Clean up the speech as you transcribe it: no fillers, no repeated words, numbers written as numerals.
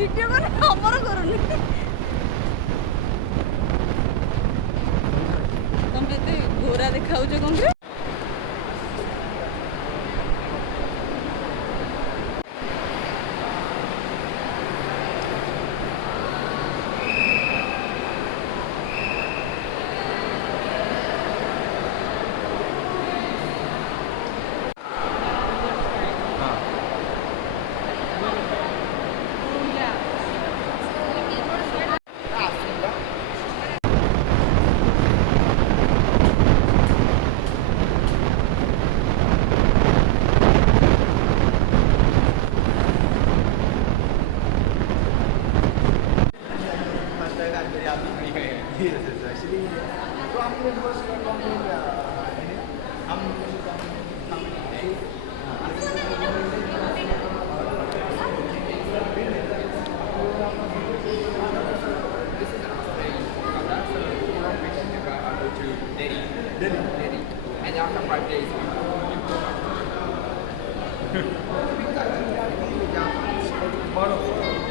Video କଲେ ଆମର କରୁନି। ତମେ ଏତେ ଗୋରା ଦେଖାଉଛ କଣ କି? Yes, yes, actually. So हमने first complaint ini हम Delhi. And after 5 days, tomorrow